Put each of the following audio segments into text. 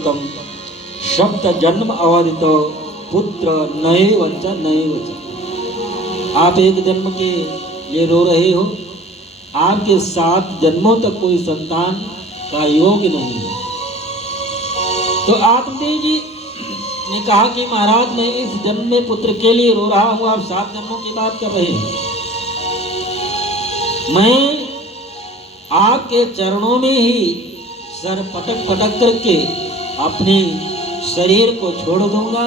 एकम शब्द जन्म अवधितो पुत्र नए वचन। आप एक जन्म के लिए रो रहे हो, आपके 7 जन्मों तक कोई संतान का योग नहीं है। तो आत्मदेव जी ने कहा कि महाराज मैं इस जन्म में पुत्र के लिए रो रहा हूं, आप 7 जन्मों की बात कर रहे हैं। मैं आपके चरणों में ही सर पटक पटक करके अपने शरीर को छोड़ दूंगा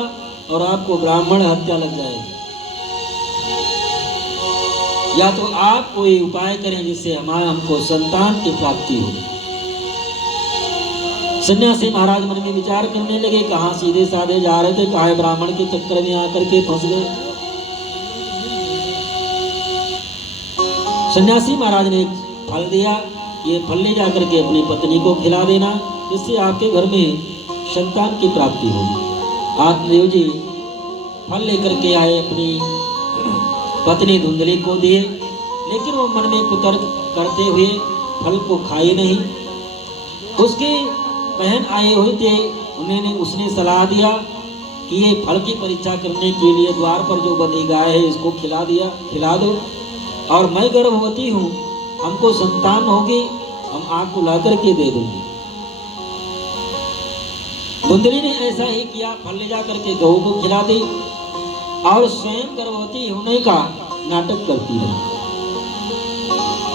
और आपको ब्राह्मण हत्या लग जाएगी। या तो आप कोई उपाय करें जिससे हमको संतान की प्राप्ति हो। सन्यासी महाराज मन में विचार करने लगे, कहां सीधे साधे जा रहे थे, कहां ब्राह्मण के चक्कर में आकर के फंस गए। सन्यासी महाराज ने फल दिया, ये फल ले जाकर के अपनी पत्नी को खिला देना, जिससे आपके घर में संतान की प्राप्ति होगी। आत्मदेव जी फल लेकर के आए, अपनी पत्नी धुंधली को दिए, लेकिन वो मन में कुतर्क करते हुए फल को खाए नहीं। उसके बहन आए हुए थे, उसने सलाह दिया कि ये फल की परीक्षा करने के लिए द्वार पर जो बंधी गाय है इसको खिला दो, और मैं गर्भवती हूँ, हमको संतान होगी, हम आपको ला करके दे दूंगी। धुंधली ने ऐसा ही किया, फल ले जा करके गऊ को खिला दी और स्वयं गर्भवती होने का नाटक करती रही।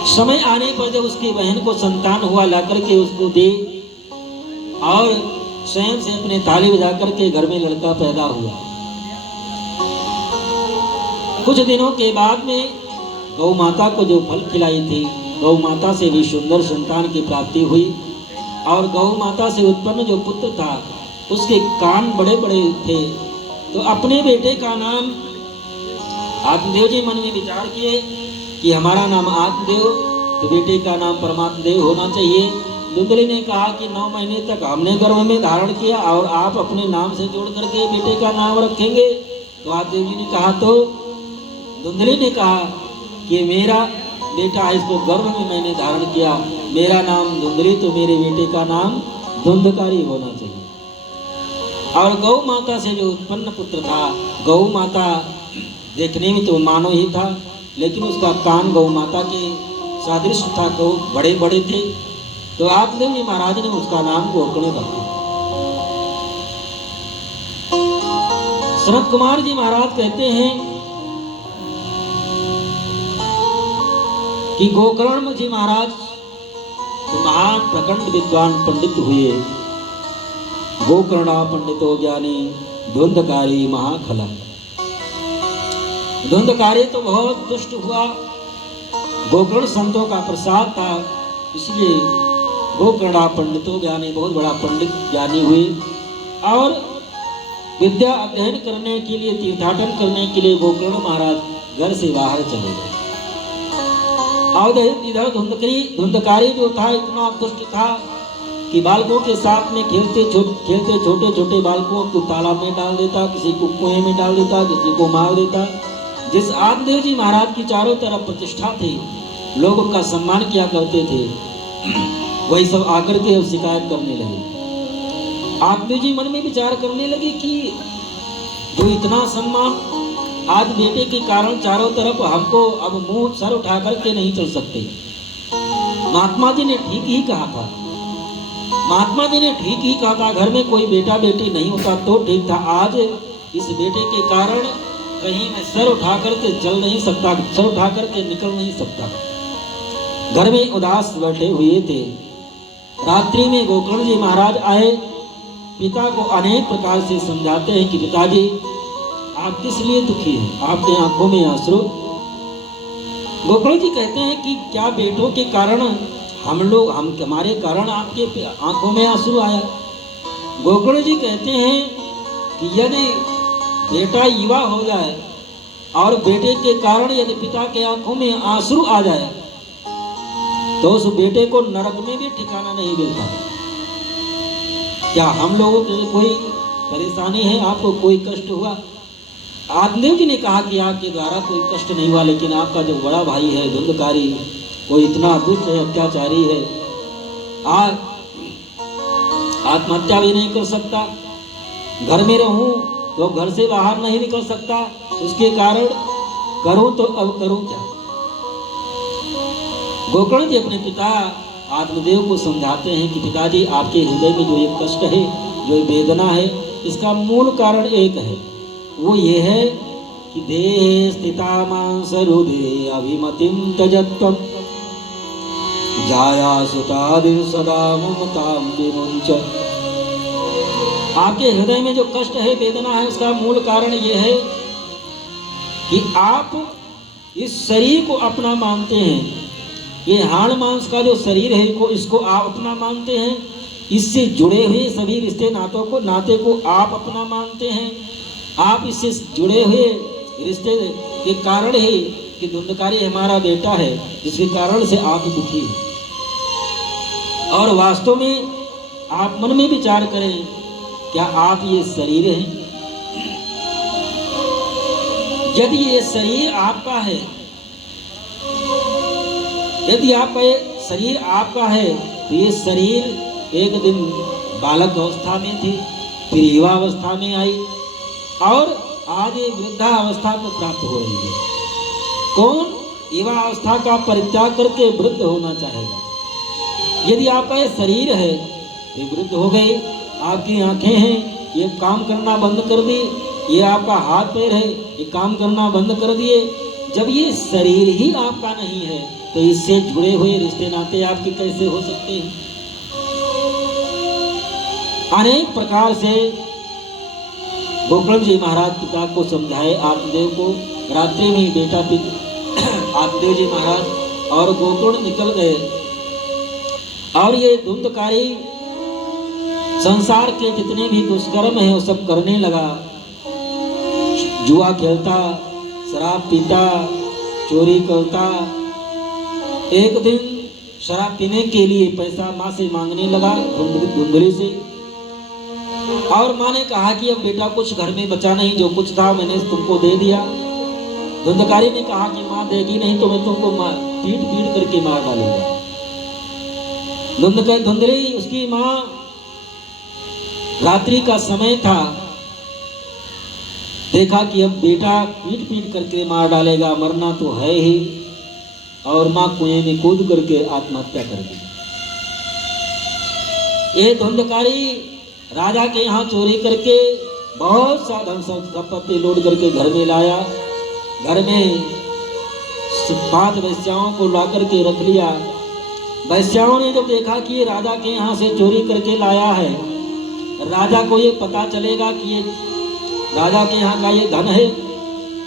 समय आने पर जब उसकी बहन को संतान हुआ, ला करके उसको दी और स्वयं से अपने ताली बजा करके घर में लड़का पैदा हुआ। कुछ दिनों के बाद में गौ माता को जो फल खिलाई थी, गौ माता से भी सुंदर संतान की प्राप्ति हुई, और गौ माता से उत्पन्न जो पुत्र था उसके कान बड़े बड़े थे। तो अपने बेटे का नाम आत्मदेव जी मन में विचार किए कि हमारा नाम आत्मदेव, तो बेटे का नाम परमात्मदेव होना चाहिए। धुंधली ने कहा कि 9 महीने तक हमने गर्भ में धारण किया और आप अपने नाम से जोड़ करके बेटे का नाम रखेंगे। तो आत्मदेव जी ने कहा, तो धुंधली ने कहा कि मेरा बेटा, इसको गर्भ में मैंने धारण किया, मेरा नाम धुंधली, तो मेरे बेटे का नाम धुंधकारी होना चाहिए। और गौ माता से जो उत्पन्न पुत्र था, गौ माता देखने में तो मानव ही था, लेकिन उसका कान गौ माता के सादृश था, तो बड़े बड़े थे। तो आत्मदेव जी महाराज ने उसका नाम गोकर्ण रखा। सनत कुमार जी महाराज कहते हैं कि गोकर्ण जी महाराज तो महान प्रकंड विद्वान पंडित हुए। गोकर्णा पंडितो ज्ञानी धुंधकारी महाखला। धुंधकारी तो बहुत दुष्ट हुआ, गोकर्ण संतों का प्रसाद था, इसलिए गोकर्णा पंडितो ज्ञानी, बहुत बड़ा पंडित ज्ञानी हुए। और विद्या अध्ययन करने के लिए, तीर्थाटन करने के लिए गोकर्ण महाराज घर से बाहर चले गए। और इधर धुंधकारी जो था इतना दुष्ट था कि बालकों के साथ में खेलते छोटे छोटे बालकों को तालाब में डाल देता, किसी को कुएं में डाल देता, किसी को मार देता। जिस आत्मदेव जी महाराज की चारों तरफ प्रतिष्ठा थी, लोग उनका सम्मान किया करते थे, वही सब आकर के शिकायत करने लगे। आत्मदेव जी मन में विचार करने लगे कि जो इतना सम्मान, आज बेटे के कारण चारों तरफ हमको अब मुंह सर उठा करके नहीं चल सकते। महात्मा जी ने ठीक ही कहा था, महात्मा जी ने ठीक ही कहा था, घर में कोई बेटा बेटी नहीं होता तो ठीक था, आज इस बेटे के कारण कहीं मैं सर उठा करके चल नहीं सकता, सर उठा करके निकल नहीं सकता। घर में उदास बैठे हुए थे। रात्रि में गोकर्ण जी महाराज आए, पिता को अनेक प्रकार से समझाते हैं कि पिताजी आप किस लिए दुखी हैं, आपके आंखों में आंसू। गोकर्ण जी कहते हैं कि क्या बेटों के कारण हमारे कारण आपके आंखों में आंसू आया। गोकर्ण जी कहते हैं कि यदि बेटा युवा हो जाए और बेटे के कारण यदि पिता के आंखों में आंसू आ जाए तो उस बेटे को नरक में भी ठिकाना नहीं मिलता। क्या हम लोगों के कोई परेशानी है, आपको कोई कष्ट हुआ? आत्मदेव जी ने कहा कि आपके द्वारा कोई कष्ट नहीं हुआ, लेकिन आपका जो बड़ा भाई है धुंधकारी, वो इतना दुष्ट है, अत्याचारी है। आत्महत्या भी नहीं कर सकता, घर में रहूं तो घर से बाहर नहीं निकल सकता, उसके कारण करूं तो अब करूं क्या। गोकर्ण जी अपने पिता आत्मदेव को समझाते हैं कि पिताजी, आपके हृदय में जो ये कष्ट है, जो ये वेदना है, इसका मूल कारण एक है, वो ये है कि देहे स्थिता मांस हृदय अभिमतिम त्यजत्वम जाया सुतादिर सदा ममताम विमुंच। आपके हृदय में जो कष्ट है, वेदना है, उसका मूल कारण ये है कि आप इस शरीर को अपना मानते हैं। ये हाड़ मांस का जो शरीर है इसको आप अपना मानते हैं, इससे जुड़े हुए सभी रिश्ते नाते को आप अपना मानते हैं। आप इससे जुड़े हुए रिश्ते के कारण है कि धुंधकारी हमारा बेटा है, जिसके कारण से आप दुखी हैं। और वास्तव में आप मन में विचार करें, क्या आप ये शरीर हैं? यदि ये शरीर आपका है, यदि आपका ये शरीर आपका है, तो ये शरीर एक दिन बालक अवस्था में थी, फिर युवा अवस्था में आई और आज ये वृद्धावस्था को प्राप्त हो रही है। कौन युवा अवस्था का परित्याग करके वृद्ध होना चाहेगा? यदि आपका ये शरीर है तो वृद्ध हो गए, आपकी आंखें हैं, ये काम करना बंद कर दी, ये आपका हाथ पैर है, ये काम करना बंद कर दिए। जब ये शरीर ही आपका नहीं है तो इससे जुड़े हुए रिश्ते नाते आपके कैसे हो सकते हैं? अनेक प्रकार से गोकर्ण जी महाराज पिता को समझाए, आत्मदेव को। रात्रि में बेटा आत्मदेव जी महाराज और गोकर्ण निकल गए और ये धुंधकारी संसार के जितने भी दुष्कर्म है वो सब करने लगा। जुआ खेलता, शराब पीता, चोरी करता। एक दिन शराब पीने के लिए पैसा माँ से मांगने लगा, धुंधली से। और माँ ने कहा कि अब बेटा कुछ घर में बचा नहीं, जो कुछ था मैंने तुमको दे दिया। धुंधकारी ने कहा कि माँ देगी नहीं तो मैं तुमको पीट पीट करके मार डालूंगा। धुंधली उसकी माँ, रात्रि का समय था, देखा कि अब बेटा पीट पीट करके मार डालेगा, मरना तो है ही, और माँ कुएं में कूद करके आत्महत्या कर दी। ये धुंधकारी राजा के यहाँ चोरी करके बहुत सा धन संपत्ति लूट करके घर में लाया। घर में 5 वैश्याओं को ला करके रख लिया। वैश्याओं ने जब देखा कि ये राजा के यहाँ से चोरी करके लाया है, राजा को ये पता चलेगा कि ये राजा के यहाँ का ये धन है,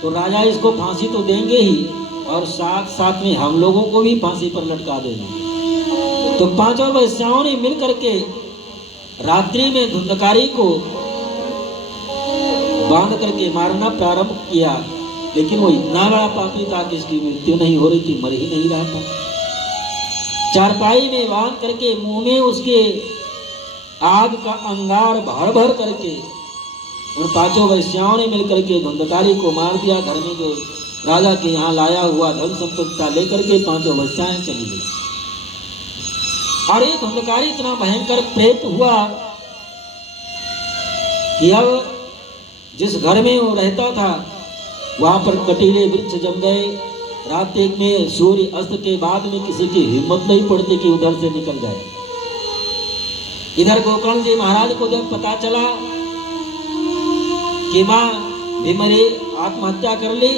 तो राजा इसको फांसी तो देंगे ही, और साथ साथ में हम लोगों को भी फांसी पर लटका देंगे। तो 5 वैश्याओं ने मिल करके रात्रि में धुंधकारी को बांध करके मारना प्रारंभ किया। लेकिन वो इतना बड़ा पापी था कि इसकी मृत्यु नहीं हो रही थी, मर ही नहीं रहा था। चारपाई में बांध करके मुंह में उसके आग का अंगार भर भर करके उन 5 वैश्याओं ने मिलकर के धुंधकारी को मार दिया। घर में जो राजा के यहाँ लाया हुआ धन संपत्ति लेकर के 5 वैश्याएं चली गई। और ये धुंधकारी इतना भयंकर प्रेत हुआ कि अब जिस घर में वो रहता था वहां पर कटीले वृक्ष जम गए। रात एक में सूर्य अस्त के बाद में किसी की हिम्मत नहीं पड़ती कि उधर से निकल जाए। इधर गोकर्ण जी महाराज को जब पता चला कि माँ भी मरी, आत्महत्या कर ली,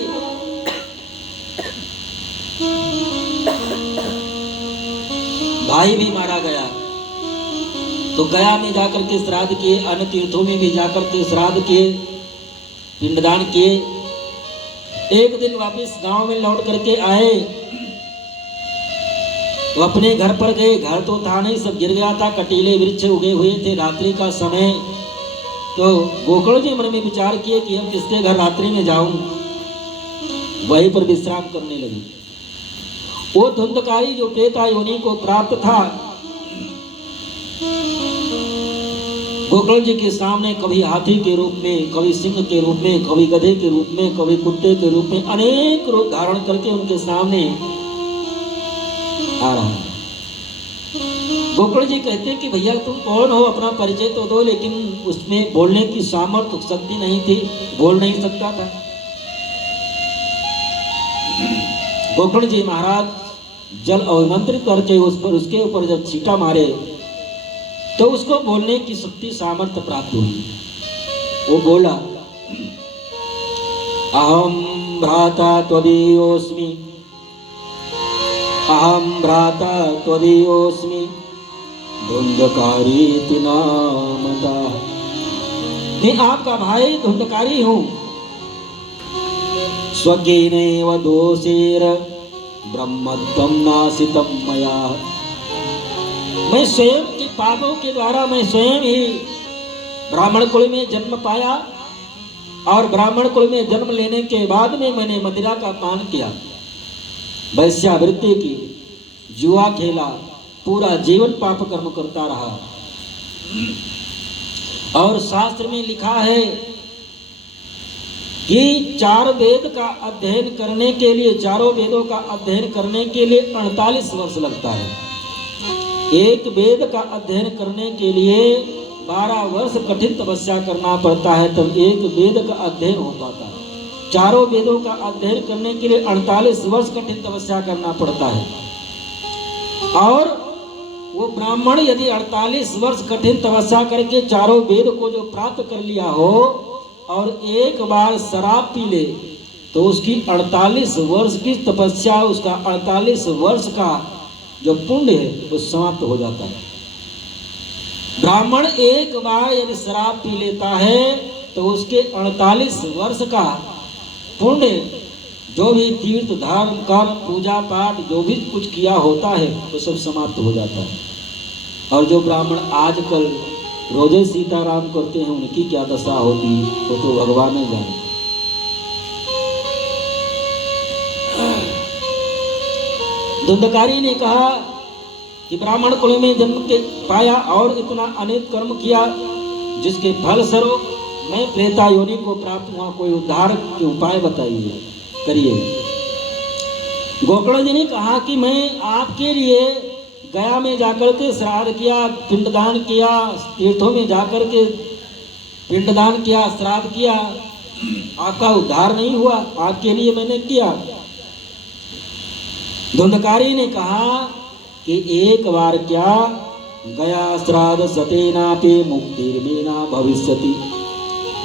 भाई भी मारा गया, तो गया में जाकर के श्राद्ध किए, अन्य तीर्थों में भी जाकर के श्राद्ध किए, पिंडदान किए। एक दिन वापस गांव में लौट करके आए तो अपने घर पर गए। घर तो था नहीं, सब गिर गया था, कटीले वृक्ष उगे हुए थे, रात्रि का समय। तो गोकर्ण जी मन में विचार किए कि हम किसके घर रात्रि में जाऊं, वहीं पर विश्राम करने लगे। वो धुंधकारी जो प्रेता योनि को प्राप्त था, गोकर्ण जी के सामने कभी हाथी के रूप में, कभी सिंह के रूप में, कभी गधे के रूप में, कभी कुत्ते के रूप में, अनेक रूप धारण करके उनके सामने आ रहा है। गोकर्ण जी कहते हैं कि भैया तुम कौन हो, अपना परिचय तो दो। लेकिन उसमें बोलने की सामर्थ्य शक्ति नहीं थी, बोल नहीं सकता था। गोकर्ण जी महाराज जल अवमंत्रित करके उस पर उसके ऊपर जब छींटा मारे तो उसको बोलने की शक्ति सामर्थ्य प्राप्त हुई। वो बोला, अहम भ्राता त्वदीयोस्मि, अहम भ्राता त्वदीयोस्मि धुंधकारी नामता। मैं आपका भाई धुंधकारी हूं। स्वज्ञेनैव दोषेर ब्रह्मत्वं नासितं मया। मैं स्वयं के पापों के द्वारा मैं स्वयं ही ब्राह्मण कुल में जन्म पाया और ब्राह्मण कुल में जन्म लेने के बाद में मैंने मदिरा का पान किया, वैश्यावृत्ति की, जुआ खेला, पूरा जीवन पाप कर्म करता रहा। और शास्त्र में लिखा है कि 4 वेद का अध्ययन करने के लिए, चारों वेदों का अध्ययन करने के लिए 48 वर्ष लगता है। एक वेद का अध्ययन करने के लिए 12 वर्ष कठिन तपस्या करना पड़ता है, तब एक वेद का अध्ययन हो पाता है। चारों वेदों का अध्ययन करने के लिए 48 वर्ष कठिन तपस्या करना पड़ता है। और वो ब्राह्मण यदि 48 वर्ष कठिन तपस्या करके चारों वेद को जो प्राप्त कर लिया हो और एक बार शराब पी ले तो उसकी 48 वर्ष की तपस्या, उसका 48 वर्ष का जो पुण्य है वो समाप्त हो जाता है। ब्राह्मण एक बार यदि शराब पी लेता है तो उसके 48 वर्ष का पुण्य, जो भी तीर्थ धर्म कर्म पूजा पाठ जो भी कुछ किया होता है वो सब समाप्त हो जाता है। और जो ब्राह्मण आजकल रोजे सीताराम करते हैं उनकी क्या दशा होती वो तो भगवान ने जाने। धुंधकारी ने कहा कि ब्राह्मण कुल में जन्म के पाया और इतना अनेक कर्म किया जिसके फल स्वरूप मैं प्रेता योनि को प्राप्त हुआ, कोई उद्धार के उपाय बताइए, करिए। गोकर्ण जी ने कहा कि मैं आपके लिए गया में जाकर के श्राद्ध किया, पिंडदान किया, तीर्थों में जाकर के पिंडदान किया, श्राद्ध किया, आपका उद्धार नहीं हुआ, आपके लिए मैंने किया। धुंधकारी ने कहा कि एक बार क्या, गया श्राद्ध सतेनापि मुक्तिर्मेना भविष्यति।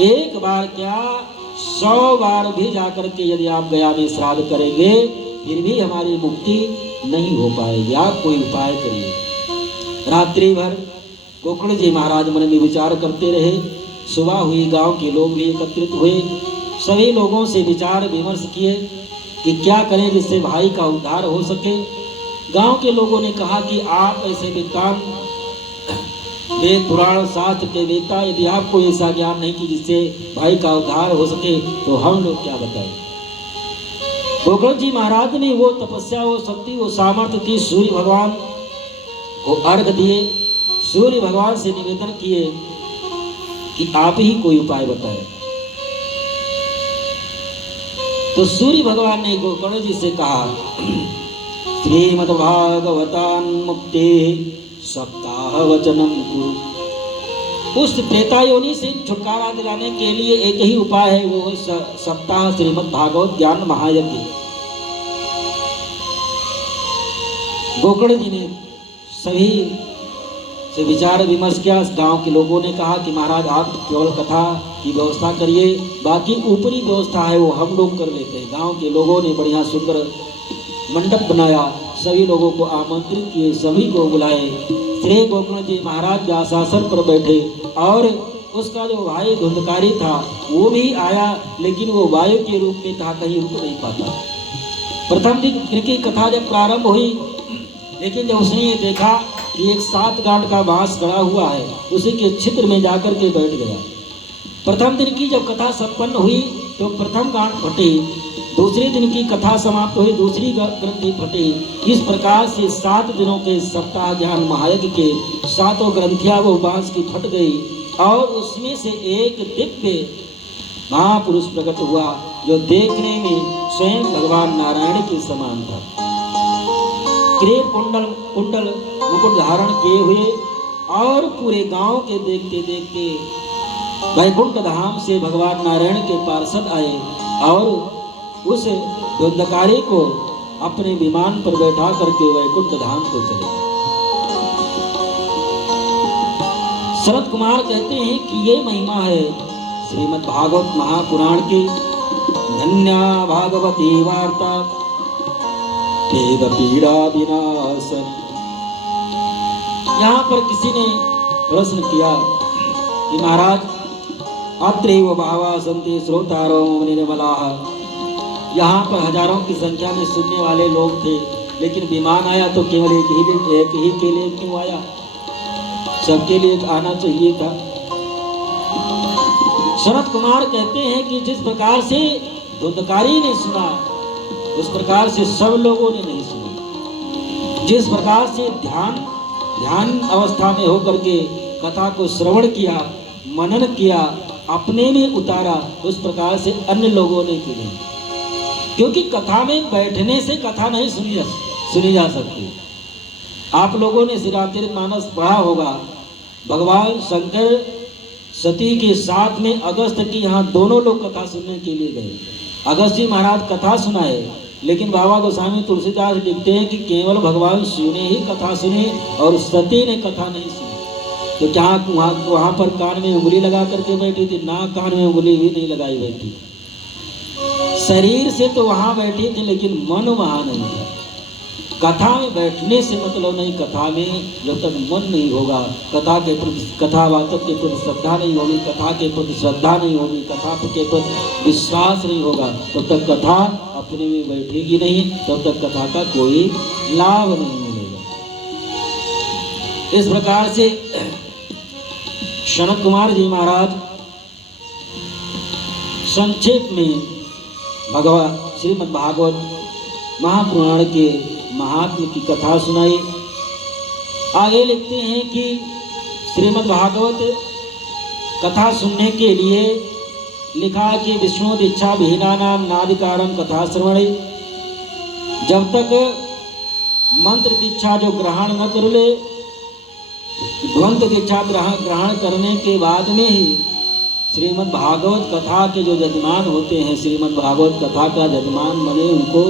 एक बार क्या 100 बार भी जाकर के यदि आप गया में श्राद्ध करेंगे फिर भी हमारी मुक्ति नहीं हो पाएगी, आप कोई उपाय करिए। रात्रि भर गोकर्ण जी महाराज मन में विचार करते रहे। सुबह हुई, गांव के लोग भी एकत्रित हुए, सभी लोगों से विचार विमर्श किए कि क्या करें जिससे भाई का उद्धार हो सके। गांव के लोगों ने कहा कि आप ऐसे विद्वान, वेद पुराण शास्त्र के वेदता, यदि आपको ऐसा ज्ञान नहीं कि जिससे भाई का उद्धार हो सके तो हम लोग क्या बताएं। गोकर्ण जी महाराज ने वो तपस्या, वो शक्ति, वो सामर्थ्य थी, सूर्य भगवान को अर्घ दिए, सूर्य भगवान से निवेदन किए कि आप ही कोई उपाय बताएं। तो सूर्य भगवान ने गोकर्ण जी से कहा, श्रीमद्भागवतान मुक्ति सप्ताह वचनम कुरु। उस प्रेता योनि से छुटकारा दिलाने के लिए एक ही उपाय है, वो सप्ताह श्रीमद् भागवत ज्ञान महायज्ञ। गोकर्ण जी ने सभी से विचार विमर्श किया। गांव के लोगों ने कहा कि महाराज आप केवल कथा की व्यवस्था करिए, बाकी ऊपरी व्यवस्था है वो हम लोग कर लेते हैं। गांव के लोगों ने बढ़िया सुंदर मंडप बनाया, सभी लोगों को आमंत्रित किए, सभी को बुलाए। श्री गोकर्ण जी महाराज व्यासासन पर बैठे और उसका जो भाई धुंधकारी था वो भी आया, लेकिन वो वायु के रूप में था, कहीं रुक नहीं पाता। प्रथम दिन की कथा जब प्रारंभ हुई, लेकिन जब उसने ये देखा कि एक 7 गांठ का बांस गड़ा हुआ है, उसी के छिद्र में जाकर के बैठ गया। प्रथम दिन की जब कथा संपन्न हुई तो प्रथम गांठ फटी, दूसरे दिन की कथा समाप्त हुई, दूसरी ग्रंथि फटी। इस प्रकार से 7 दिनों के सप्ताह ज्ञान महायज्ञ के 7 ग्रंथियां वो बांस की फट गई और उसमें से एक दिव्य महापुरुष प्रकट हुआ जो देखने में स्वयं भगवान नारायण के समान था। क्रीर कुंडल मुकुट धारण किए हुए और पूरे गांव के देखते देखते वैकुंठ धाम से भगवान नारायण के पार्षद आए और उस धुंधकारी को अपने विमान पर बैठा करके वैकुंठ धाम को चले। शरद कुमार कहते हैं कि ये महिमा है श्रीमद् भागवत महापुराण की। धन्या भागवती वार्ता वेद पीड़ा विनाशन। यहाँ पर किसी ने प्रश्न किया कि महाराज अत्रैव बहवः सन्ति श्रोतारो निर्मलाः। यहाँ पर हजारों की संख्या में सुनने वाले लोग थे, लेकिन विमान आया तो केवल एक ही के लिए क्यों आया? सबके लिए आना चाहिए था। शरद कुमार कहते हैं कि जिस प्रकार से धुंधकारी ने सुना उस प्रकार से सब लोगों ने नहीं सुना। जिस प्रकार से ध्यान अवस्था में होकर के कथा को श्रवण किया, मनन किया, अपने में उतारा, उस प्रकार से अन्य लोगों ने की नहीं। क्योंकि कथा में बैठने से कथा नहीं सुनी जा सकती। आप लोगों ने श्रीरामचरितमानस पढ़ा होगा। भगवान शंकर सती के साथ में अगस्त की यहाँ दोनों लोग कथा सुनने के लिए गए। अगस्त जी महाराज कथा सुनाए, लेकिन बाबा गोस्वामी तुलसीदास लिखते हैं कि केवल भगवान शिव ने ही कथा सुनी और सती ने कथा नहीं सुनी। तो क्या वहाँ पर कान में उंगली लगा करके बैठी थी? ना, कान में उंगली भी नहीं लगाई बैठी। शरीर से तो वहाँ बैठी थी, लेकिन मन वहाँ नहीं था। कथा में बैठने से मतलब नहीं। कथा में जब तक मन नहीं होगा, कथा के प्रति, कथावाचक के प्रति श्रद्धा नहीं होगी, कथा के प्रति श्रद्धा नहीं होगी, कथा के प्रति विश्वास नहीं होगा, तब तक कथा अपने में बैठेगी नहीं, तब तक कथा का कोई लाभ नहीं मिलेगा। इस प्रकार से सनत कुमार जी महाराज संक्षेप में भगवान श्रीमद् भागवत महापुराण के महात्म्य की कथा सुनाई। आगे लिखते हैं कि श्रीमद् भागवत कथा सुनने के लिए लिखा कि विष्णु दीक्षा विहीनानाम नादिकारम कथा श्रवणे। जब तक मंत्र दीक्षा जो ग्रहण न कर ले, ध्वंत दीक्षा ग्रहण करने के बाद में ही श्रीमद् भागवत कथा के जो यजमान होते हैं, श्रीमद् भागवत कथा का यजमान बने, उनको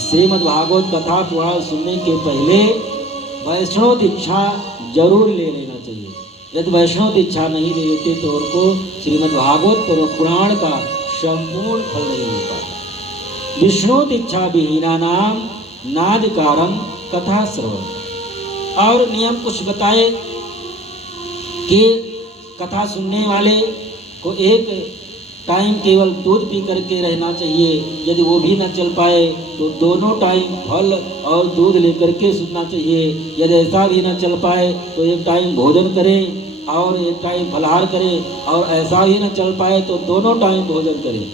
श्रीमद् भागवत कथा पुराण सुनने के पहले वैष्णव दीक्षा जरूर ले लेना चाहिए। यदि वैष्णव दीक्षा नहीं लेते तो उनको श्रीमद् भागवत पुराण का संपूर्ण फल नहीं मिल पाता। विष्णु दीक्षा विहीनानाम नादिकारम कथा श्रवण। और नियम कुछ बताए कि कथा सुनने वाले को एक टाइम केवल दूध पी करके रहना चाहिए। यदि वो भी न चल पाए तो दोनों टाइम फल और दूध लेकर के सुनना चाहिए। यदि ऐसा भी न चल पाए तो एक टाइम भोजन करें और एक टाइम फलाहार करें, और ऐसा भी न चल पाए तो दोनों टाइम भोजन करें।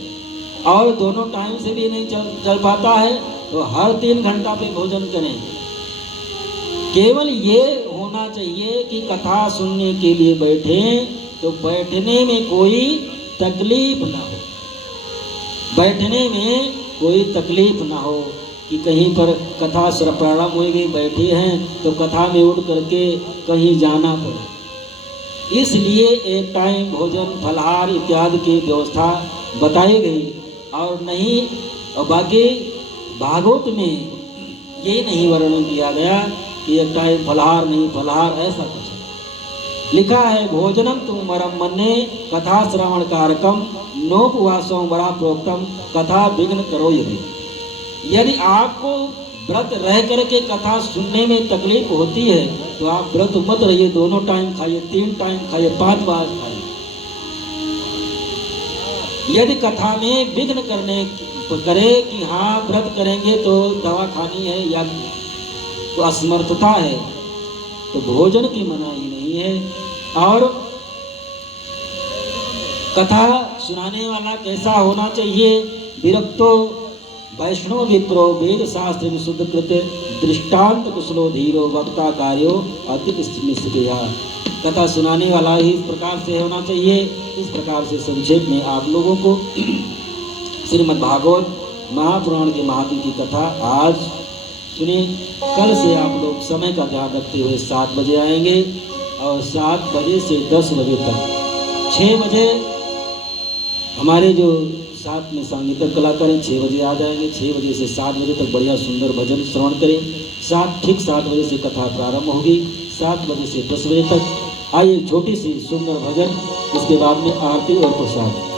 और दोनों टाइम से भी नहीं चल पाता है तो हर 3 घंटा पे भोजन करें। केवल ये होना चाहिए कि कथा सुनने के लिए बैठें तो बैठने में कोई तकलीफ ना हो, बैठने में कोई तकलीफ ना हो कि कहीं पर कथा प्रारंभ हुई गई, बैठे हैं तो कथा में उठ करके कहीं जाना पड़े। इसलिए एक टाइम भोजन फलाहार इत्यादि की व्यवस्था बताई गई। और नहीं, और बाकी भागवत में ये नहीं वर्णन किया गया कि एक टाइम फलाहार नहीं फलाहार, ऐसा कुछ लिखा है। भोजनम तुम मरम मन्ने कथा श्रवण कारकम नोपवासों बड़ा प्रोक्तम कथा विघ्न करो। यदि आपको व्रत रह करके कथा सुनने में तकलीफ होती है तो आप व्रत मत रहिए। दोनों टाइम खाइए, 3 टाइम खाइए, 5 बार खाइए। यदि कथा में विघ्न करे कि हाँ व्रत करेंगे तो दवा खानी है या तो असमर्थता है, तो भोजन की मनाही नहीं है। और कथा सुनाने वाला कैसा होना चाहिए? विरक्तो वैष्णव विप्रो वेद शास्त्र विशुद्ध कृत दृष्टांत कुशलो धीरो वक्ता कार्यो अति निष्क्रिया। कथा सुनाने वाला ही इस प्रकार से होना चाहिए। इस प्रकार से संक्षेप में आप लोगों को श्रीमद् भागवत महापुराण के महात्म्य की कथा आज सुनिए, कल से आप लोग समय का ध्यान रखते हुए 7 बजे आएंगे और 7 बजे से 10 बजे तक 6 बजे हमारे जो साथ में सांगीतिक कलाकार हैं 6 बजे आ जाएंगे। 6 बजे से 7 बजे तक बढ़िया सुंदर भजन श्रवण करें। ठीक 7 बजे से कथा प्रारंभ होगी, 7 बजे से 10 बजे तक। आइए छोटी सी सुंदर भजन, इसके बाद में आरती और प्रसाद।